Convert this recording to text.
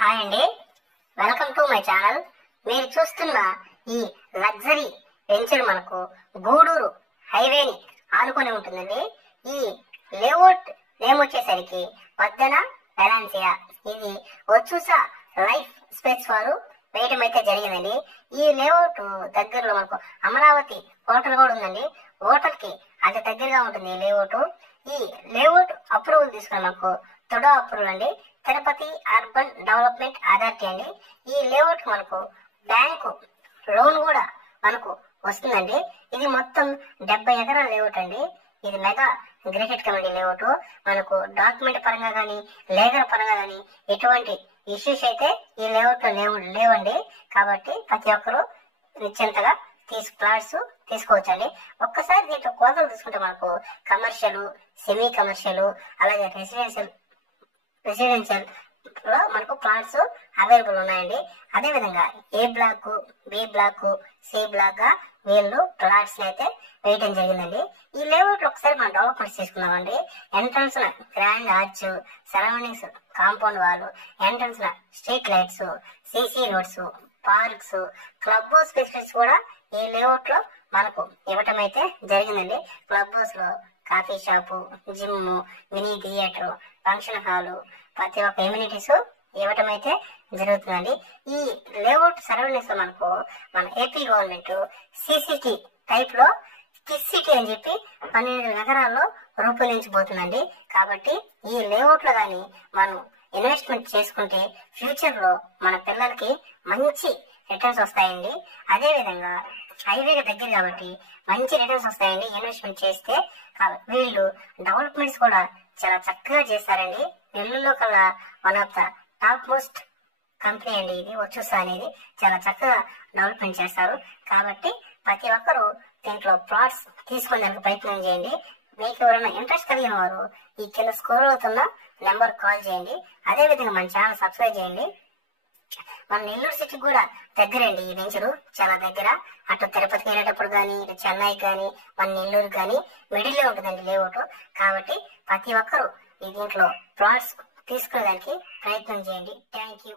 Hi అండి, welcome to my channel. మీరు చూస్తున్న ఈ లగ్జరీ వెంచర్ మనకు గూడూరు హైవేని ఆనుకొని ఉంటుందండి. ఈ లేఅవుట్ నేమ్ వచ్చేసరికి పద్దెన వెలాన్సియా. ఇది వచ్చూసా లైఫ్ స్పేస్ వారు వేయటం అయితే జరిగిందండి. ఈ లేఅవుట్ దగ్గరలో మనకు అమరావతి హోటల్ కూడా ఉందండి. హోటల్ కి అతి దగ్గరగా ఉంటుంది ఈ లేఅవుట్. ఈ లేఅవుట్ అప్రూవల్ తీసుకున్న మనకు తొడా అప్రూవల్ అండి, తిరుపతి అర్బన్ డెవలప్మెంట్ అథారిటీ అండి. ఈ లేఅవుట్ మనకు బ్యాంకు లోన్ కూడా మనకు వస్తుందండి. ఇది మొత్తం 70 ఎకరాల లేఅవుట్ అండి. ఇది మెగా గ్రేటెడ్ కమ్యూనిటీ లేఅవుట్. మనకు డాక్యుమెంట్ పరంగా కానీ లీగల్ పరంగా కానీ ఎటువంటి ఇష్యూస్ అయితే ఈ లేఅవుట్ లో లేవండి. కాబట్టి ప్రతి ఒక్కరూ నిశ్చింతగా ప్లాట్స్ తీసుకోవచ్చండి. ఒక్కసారి దీంట్లో కోతలు తీసుకుంటే మనకు కమర్షియల్, సెమీ కమర్షియల్, అలాగే రెసిడెన్షియల్ లో మనకు ప్లాట్స్ అవైలబుల్ ఉన్నాయండి. అదే విధంగా A block, B block, C block గా వీళ్ళు ప్లాట్స్ అయితే వేయటం జరిగిందండి. ఈ లేఅవుట్ లో ఒకసారి మనం డెవలప్మెంట్స్ తీసుకున్నామండి. Entrance grand arch, surroundings compound wall, entrance street lights, CC roads, parks, club house facilities కూడా ఈ లేఅవుట్ లో మనకు ఇవ్వటం అయితే జరిగిందండి. క్లబ్ హౌస్ లో coffee shop, gym, mini theatre, function hall, ప్రతి ఒక్క ఎమ్యూనిటీస్ ఇవ్వటం అయితే జరుగుతుందండి. ఈ లేఅవుట్ సరౌండింగ్స్ లో మనకు మన ఏపీ గవర్నమెంట్ సిసిటి టైప్ లో కిస్ సిటీ అని చెప్పి 12 నగరాల్లో రూపొందించబోతుందండి. కాబట్టి ఈ లేఅవుట్ లో గాని మనం ఇన్వెస్ట్మెంట్ చేసుకుంటే ఫ్యూచర్ లో మన పిల్లలకి మంచి రిటర్న్స్ వస్తాయండి. అదే విధంగా హైవేకి దగ్గర కాబట్టి మంచి రిటర్న్స్ వస్తాయండి ఇన్వెస్ట్మెంట్ చేస్తే. వీళ్ళు డెవలప్మెంట్స్ కూడా చాలా చక్కగా చేస్తారండి. నెల్లూరులో కల్లా one of the top most company అండి ఇది వచ్చూసా అనేది. చాలా చక్కగా డెవలప్మెంట్ చేస్తారు. కాబట్టి ప్రతి ఒక్కరూ దీంట్లో ప్లాట్స్ తీసుకునేందుకు ప్రయత్నం చేయండి. మీకు ఎవరైనా ఇంట్రెస్ట్ కలిగిన వారు ఈ కింద స్క్రోల్ అవుతున్న నెంబర్ కాల్ చేయండి. అదే విధంగా మన ఛానల్ సబ్స్క్రైబ్ చేయండి. మన నెల్లూరు సిటీకి కూడా దగ్గరండి ఈ వెంచరు, చాలా దగ్గర. అటు తిరుపతికి వెళ్ళేటప్పుడు కానీ, ఇటు చెన్నైకి కానీ, మన నెల్లూరు కానీ మిడిల్ లో ఉంటుందండి లేఅవుట్. కాబట్టి ప్రతి ఒక్కరూ ఈ దీంట్లో ప్లాట్స్ తీసుకునేదానికి ప్రయత్నం చేయండి. Thank you.